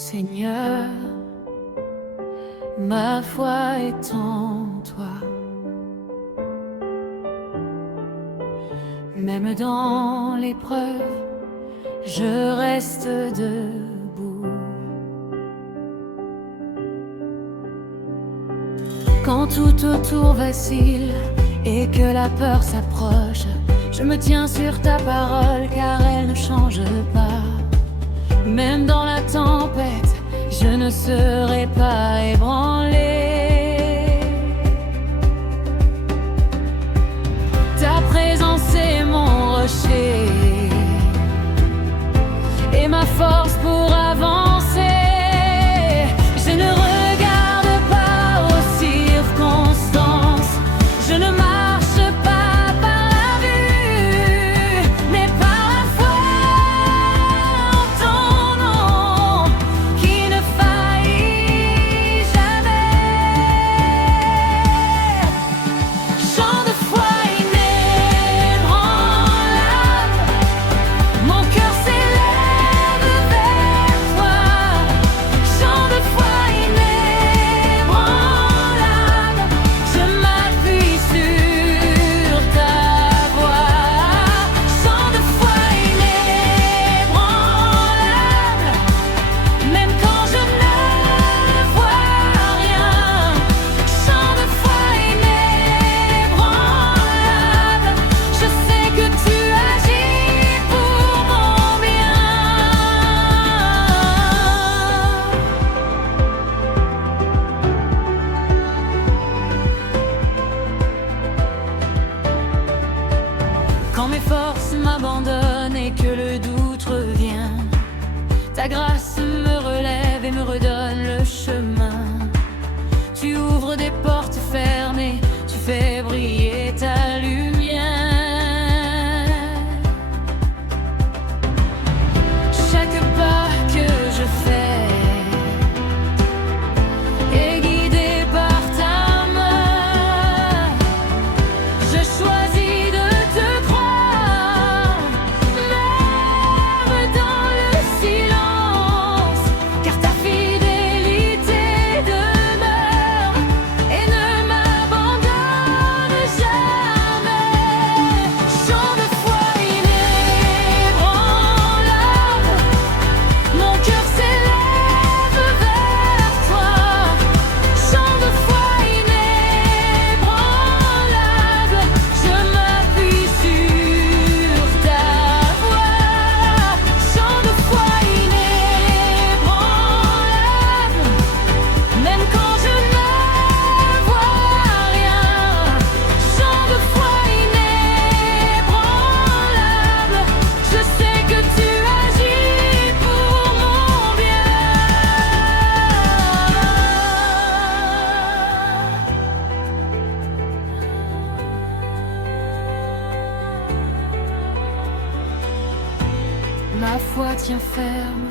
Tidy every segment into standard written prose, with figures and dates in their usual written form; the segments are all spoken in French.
Seigneur, ma foi est en toi. Même dans l'épreuve, je reste debout. Quand tout autour vacille et que la peur s'approche, je me tiens sur ta parole car elle ne change pas. Même dans la tempête, je ne serai pas ébranlé. Ta présence est mon rocher et ma force pour avancer. Je ne regarde pas aux circonstances, je ne marche pas par la vue, mais par la foi en ton nom qui ne faillit jamais. Chant de foi inébranlable, mon cœur s'élève vers toi. Chant de foi inébranlable, je m'appuie sur ta voix. Chant de foi inébranlable, même quand je ne vois rien. Chant de foi inébranlable, je sais que tu agis pour mon bien. Quand mes forces m'abandonnent et que le doute revient, ta grâce me relève et me redonne le chemin. Tu ouvres des portes fermées, tu fais briller ta lumière. Chaque pas que je fais est guidé par ta main. Je choisis de te croire, même dans le silence, car ta fidélité demeure et ne m'abandonne jamais. Chant de foi inébranlable, mon cœur s'élève vers toi. Chant de foi inébranlable, je m'appuie sur ta voix. Chant de foi inébranlable, même quand je ne vois rien. Chant de foi inébranlable, je sais que tu agis pour mon bien. Ma foi tient ferme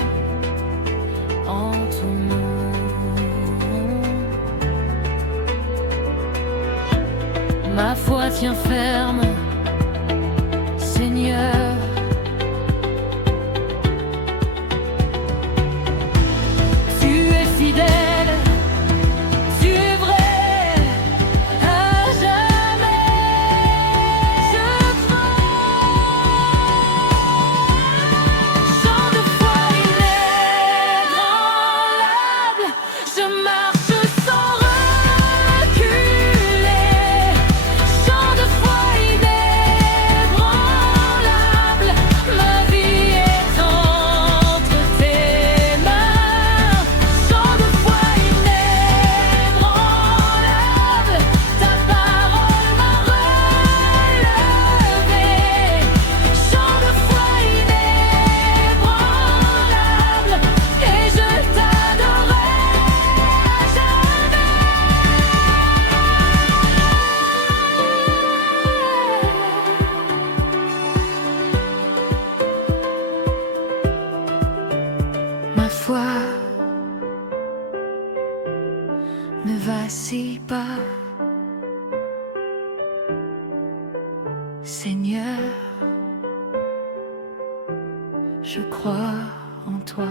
en ton nom. Ma foi tient ferme, Seigneur. Tu es fidèle, tu es vrai, à jamais. Je chant de foi inébranlable, je marche sans reculer. Chant de foi inébranlable, ma vie est entre tes mains. Chant de foi inébranlable, ta parole m'a relevé. Chant de foi inébranlable, et je t'adorerai à jamais. Ma foi ne vacille pas, Seigneur, je crois en toi.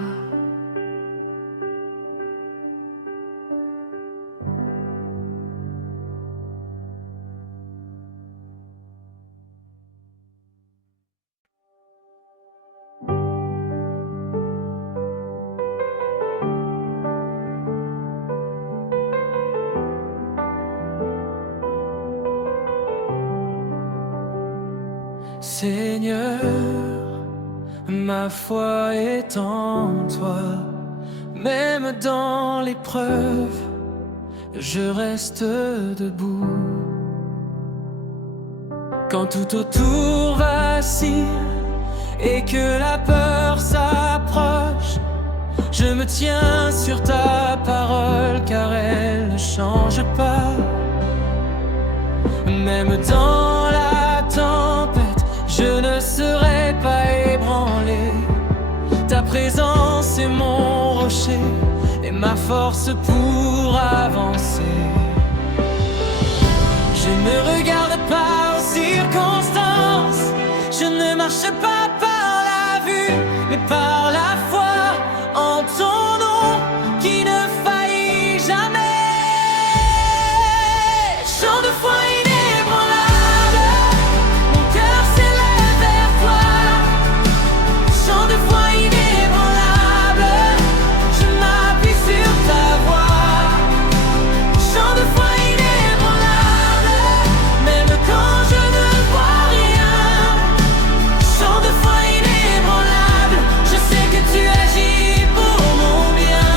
Seigneur, ma foi est en toi. Même dans l'épreuve, je reste debout. Quand tout autour vacille et que la peur s'approche, je me tiens sur ta parole car elle ne change pas. Même dans la tempête, je ne serai pas ébranlé. Ta présence est mon rocher et ma force pour avancer. Je ne regarde pas aux circonstances, je ne marche pas par la vue, mais par la foi en ton nom qui ne faillit jamais. Chant de foi inébranlable, mon cœur s'élève vers toi. Chant de foi inébranlable, je m'appuie sur ta voix. Chant de foi inébranlable, même quand je ne vois rien. Chant de foi inébranlable, je sais que tu agis pour mon bien.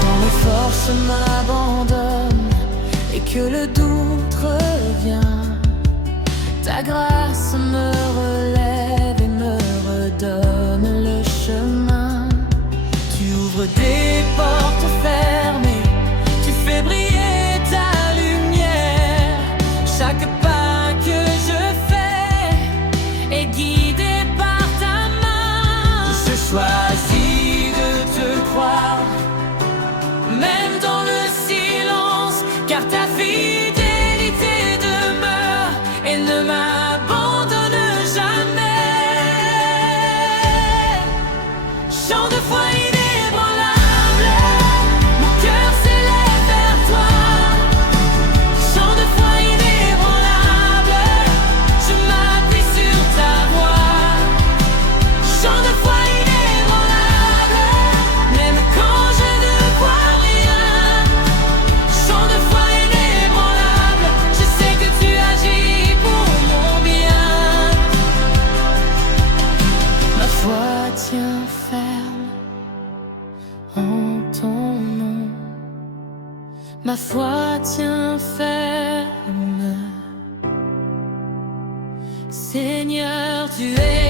Quand les forces m'abandonnent et que le doute revient, ta grâce me relève et me redonne le chemin. Tu ouvres des portes fermées, tu fais briller ta lumière. Chaque pas que je fais est guidé par ta main. Je choisis de te croire, même dans le silence, car ta fidélité demeure et ne m'abandonne jamais. Chant de foi inébranlable, mon cœur s'élève vers toi. Chant de foi inébranlable, je m'appuie sur ta voix. Chant de foi inébranlable, même quand je ne vois rien. Chant de foi inébranlable, je sais que tu agis pour mon bien. Ma foi tient ferme en ton nom. Ma foi tient ferme. Seigneur, tu es